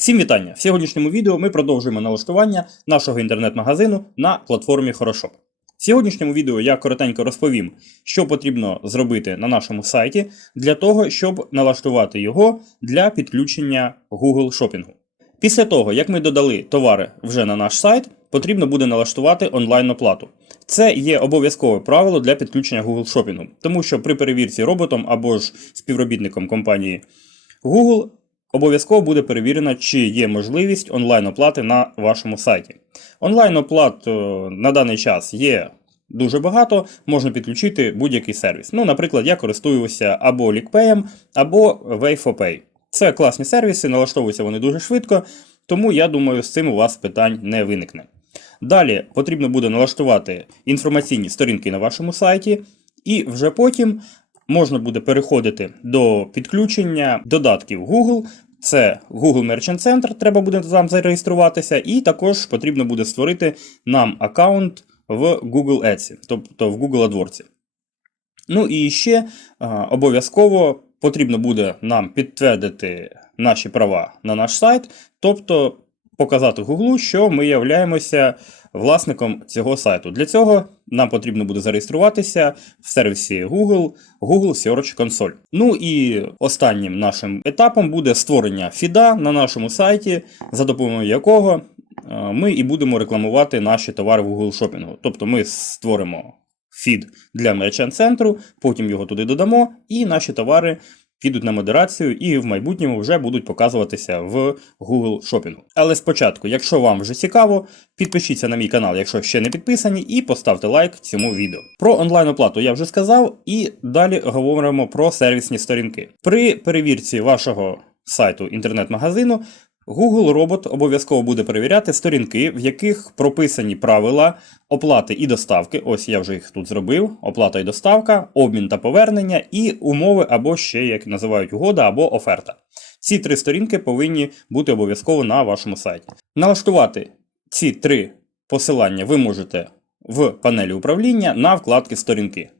Всім вітання! В сьогоднішньому відео ми продовжуємо налаштування нашого інтернет-магазину на платформі Хорошоп. В сьогоднішньому відео я коротенько розповім, що потрібно зробити на нашому сайті для того, щоб налаштувати його для підключення Google шопінгу. Після того, як ми додали товари вже на наш сайт, потрібно буде налаштувати онлайн-оплату. Це є обов'язкове правило для підключення Google шопінгу, тому що при перевірці роботом або ж співробітником компанії Google обов'язково буде перевірено, чи є можливість онлайн-оплати на вашому сайті. Онлайн-оплат е, на даний час є дуже багато, можна підключити будь-який сервіс. Ну, наприклад, я користуюся або LickPay, або Way4Pay. Це класні сервіси, налаштовуються вони дуже швидко, тому я думаю, з цим у вас питань не виникне. Далі потрібно буде налаштувати інформаційні сторінки на вашому сайті, і вже потім можна буде переходити до підключення додатків Google. Це Google Merchant Center, треба буде там зареєструватися, і також потрібно буде створити нам аккаунт в Google Ads, тобто в Google AdWords. Ну і ще а, обов'язково потрібно буде нам підтвердити наші права на наш сайт, тобто показати Google, що ми являємося власником цього сайту. Для цього нам потрібно буде зареєструватися в сервісі Google Google Search Console. Ну і останнім нашим етапом буде створення фіда на нашому сайті, за допомогою якого е, ми і будемо рекламувати наші товари в Google шопінгу. Тобто ми створимо фід для мерчант центру, потім його туди додамо, і наші товари підуть на модерацію і в майбутньому вже будуть показуватися в Google шопінгу. Але спочатку, якщо вам вже цікаво, підпишіться на мій канал, якщо ще не підписані, і поставте лайк цьому відео. Про онлайн-оплату я вже сказав, і далі говоримо про сервісні сторінки. При перевірці вашого сайту інтернет-магазину. Google робот обов'язково буде перевіряти сторінки, в яких прописані правила оплати і доставки. Ось я вже їх тут зробив: оплата і доставка, обмін та повернення, і умови або ще як називають угода або оферта. Ці три сторінки повинні бути обов'язково на вашому сайті. Налаштувати ці три посилання ви можете в панелі управління на вкладки сторінки.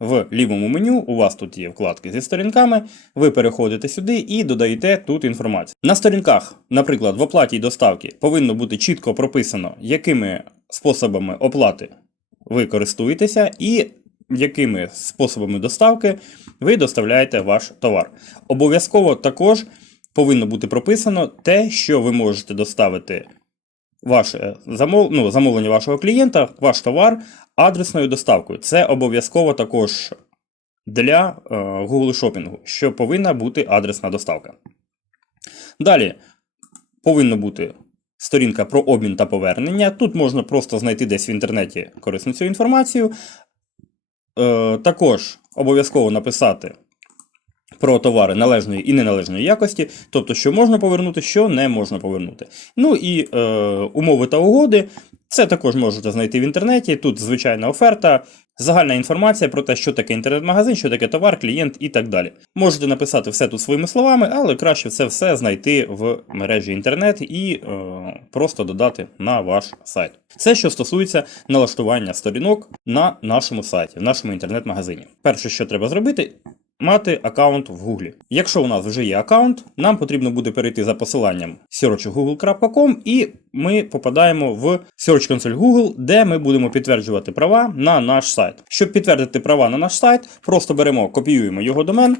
В лівому меню у вас тут є вкладки зі сторінками, ви переходите сюди і додаєте тут інформацію. На сторінках, наприклад, в оплаті і доставки повинно бути чітко прописано, якими способами оплати ви користуєтеся, і якими способами доставки ви доставляєте ваш товар. Обов'язково також повинно бути прописано те, що ви можете доставити ваше замов... ну, замовлення вашого клієнта, ваш товар адресною доставкою. Це обов'язково також для е, Google шопінгу, що повинна бути адресна доставка. Далі повинна бути сторінка про обмін та повернення. Тут можна просто знайти десь в інтернеті корисну цю інформацію. Е, також обов'язково написати про товари належної і неналежної якості, тобто, що можна повернути, що не можна повернути. Ну і е, умови та угоди. Це також можете знайти в інтернеті. Тут звичайна оферта, загальна інформація про те, що таке інтернет-магазин, що таке товар, клієнт і так далі. Можете написати все тут своїми словами, але краще це все знайти в мережі інтернет і е, просто додати на ваш сайт. Це що стосується налаштування сторінок на нашому сайті, в нашому інтернет-магазині. Перше, що треба зробити, мати аккаунт в Google. Якщо у нас вже є аккаунт, нам потрібно буде перейти за посиланням searchgoogle.com і ми попадаємо в Search Console Google, де ми будемо підтверджувати права на наш сайт. Щоб підтвердити права на наш сайт, просто беремо, копіюємо його домен.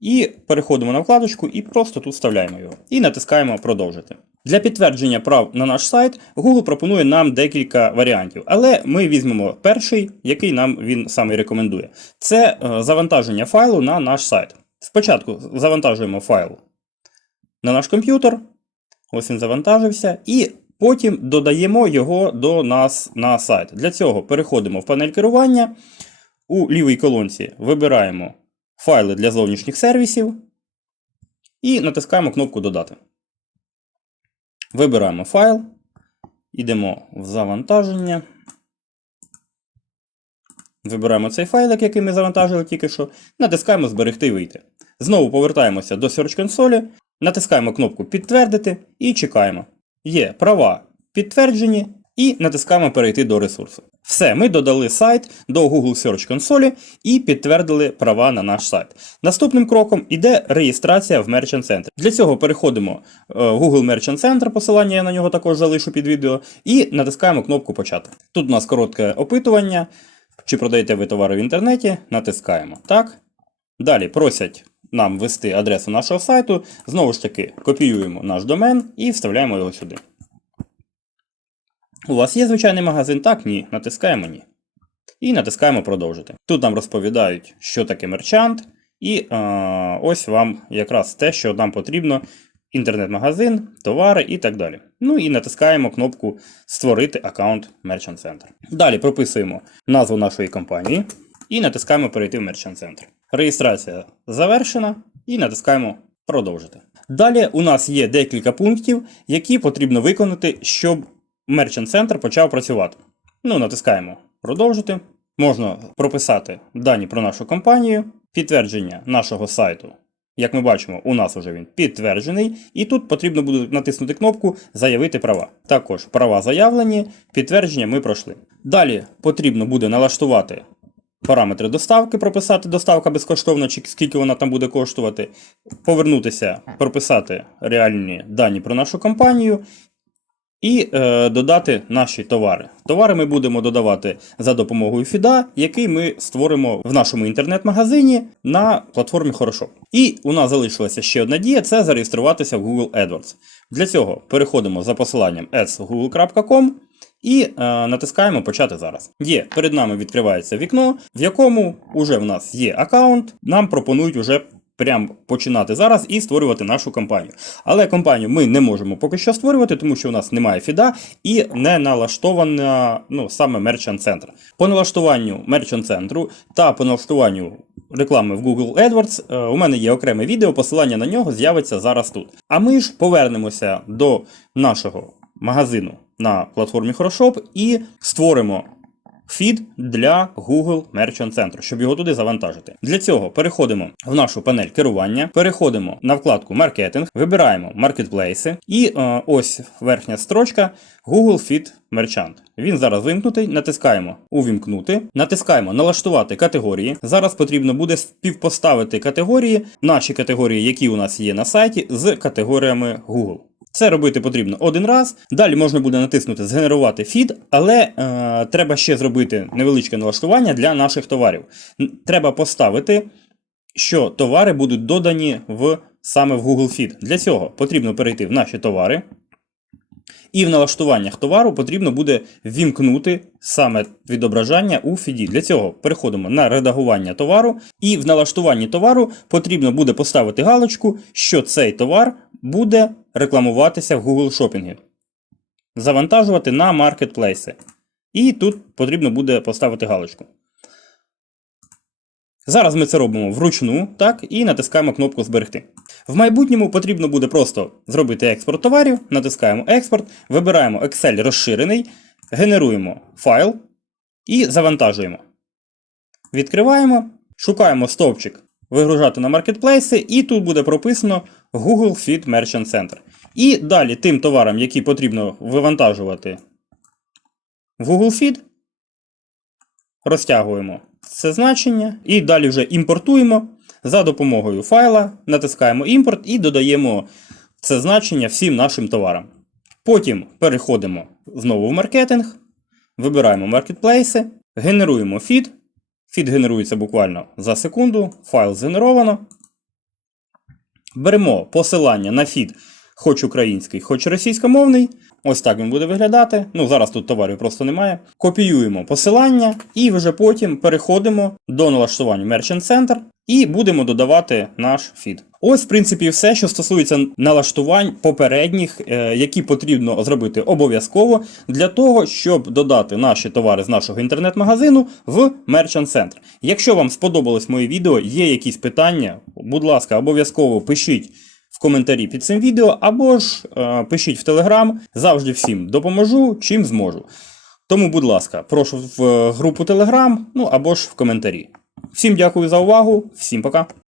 І переходимо на вкладочку і просто тут вставляємо його. І натискаємо продовжити. Для підтвердження прав на наш сайт Google пропонує нам декілька варіантів, але ми візьмемо перший, який нам він саме рекомендує. Це е, завантаження файлу на наш сайт. Спочатку завантажуємо файл на наш комп'ютер. Ось він завантажився. І потім додаємо його до нас на сайт. Для цього переходимо в панель керування. У лівій колонці вибираємо файли для зовнішніх сервісів і натискаємо кнопку Додати. Вибираємо файл, йдемо в завантаження. Вибираємо цей файлик, який ми завантажили тільки що, натискаємо Зберегти і вийти. Знову повертаємося до Search консолі, натискаємо кнопку Підтвердити і чекаємо. Є права підтверджені, і натискаємо перейти до ресурсу. Все, ми додали сайт до Google Search консолі і підтвердили права на наш сайт. Наступним кроком іде реєстрація в Merchant Center. Для цього переходимо е, в Google Merchant Center, посилання я на нього також залишу під відео, і натискаємо кнопку Почати. Тут у нас коротке опитування. Чи продаєте ви товари в інтернеті? Натискаємо так. Далі просять нам ввести адресу нашого сайту. Знову ж таки, копіюємо наш домен і вставляємо його сюди. У вас є звичайний магазин? Так, ні. Натискаємо ні. І натискаємо продовжити. Тут нам розповідають, що таке мерчант, і е, ось вам якраз те, що нам потрібно: інтернет-магазин, товари і так далі. Ну і натискаємо кнопку Створити аккаунт Merchant Center. Далі прописуємо назву нашої компанії і натискаємо Перейти в Merchant Center. Реєстрація завершена і натискаємо Продовжити. Далі у нас є декілька пунктів, які потрібно виконати, щоб Merchant Center почав працювати. Ну, натискаємо Продовжити. Можна прописати дані про нашу компанію, підтвердження нашого сайту. Як ми бачимо, у нас вже він підтверджений, і тут потрібно буде натиснути кнопку Заявити права. Також права заявлені, підтвердження ми пройшли. Далі потрібно буде налаштувати параметри доставки, прописати доставка безкоштовна, чи скільки вона там буде коштувати, повернутися, прописати реальні дані про нашу компанію і е, додати наші товари. Товари ми будемо додавати за допомогою фіда, який ми створимо в нашому інтернет-магазині на платформі Хорошо. І у нас залишилася ще одна дія це зареєструватися в Google AdWords. Для цього переходимо за посиланням ads.google.com і е, натискаємо Почати зараз. Є, перед нами відкривається вікно, в якому вже в нас є аккаунт. Нам пропонують уже прям починати зараз і створювати нашу компанію. Але компанію ми не можемо поки що створювати, тому що у нас немає фіда і не налаштована ну, саме Merchant Center. По налаштуванню Merchant Center та по налаштуванню реклами в Google AdWords е, у мене є окреме відео, посилання на нього з'явиться зараз тут. А ми ж повернемося до нашого магазину на платформі Хорошоп і створимо фід для Google Merchant Center, щоб його туди завантажити. Для цього переходимо в нашу панель керування, переходимо на вкладку маркетинг, вибираємо маркетплейси, і е, ось верхня строчка Google Feed Merchant. Він зараз вимкнутий, натискаємо Увімкнути, натискаємо Налаштувати категорії. Зараз потрібно буде співпоставити категорії, наші категорії, які у нас є на сайті, з категоріями Google. Це робити потрібно один раз. Далі можна буде натиснути Згенерувати фід, але е, треба ще зробити невеличке налаштування для наших товарів. Треба поставити, що товари будуть додані в, саме в Google Feed. Для цього потрібно перейти в наші товари. І в налаштуваннях товару потрібно буде ввімкнути саме відображання у фіді. Для цього переходимо на редагування товару, і в налаштуванні товару потрібно буде поставити галочку, що цей товар буде рекламуватися в Google Shopping. Завантажувати на маркетплейси. І тут потрібно буде поставити галочку. Зараз ми це робимо вручну, так, і натискаємо кнопку Зберегти. В майбутньому потрібно буде просто зробити експорт товарів, натискаємо експорт, вибираємо Excel розширений, генеруємо файл і завантажуємо. Відкриваємо, шукаємо стовпчик вигружати на маркетплейси, і тут буде прописано Google Feed Merchant Center. І далі тим товарам, які потрібно вивантажувати в Google Feed, розтягуємо це значення і далі вже імпортуємо за допомогою файла, натискаємо імпорт і додаємо це значення всім нашим товарам. Потім переходимо знову в маркетинг, вибираємо маркетплейси, генеруємо фід. Фід генерується буквально за секунду, файл згенеровано. Беремо посилання на фід, хоч український, хоч російськомовний. Ось так він буде виглядати. Ну, зараз тут товарів просто немає. Копіюємо посилання і вже потім переходимо до налаштування Merchant Center і будемо додавати наш фід. Ось, в принципі, все, що стосується налаштувань попередніх, е, які потрібно зробити обов'язково для того, щоб додати наші товари з нашого інтернет-магазину в Merchant Center. Якщо вам сподобалось моє відео, є якісь питання, будь ласка, обов'язково пишіть коментарі під цим відео, або ж е, пишіть в Телеграм. Завжди всім допоможу, чим зможу. Тому, будь ласка, прошу в е, групу Телеграм, ну або ж в коментарі. Всім дякую за увагу, всім пока.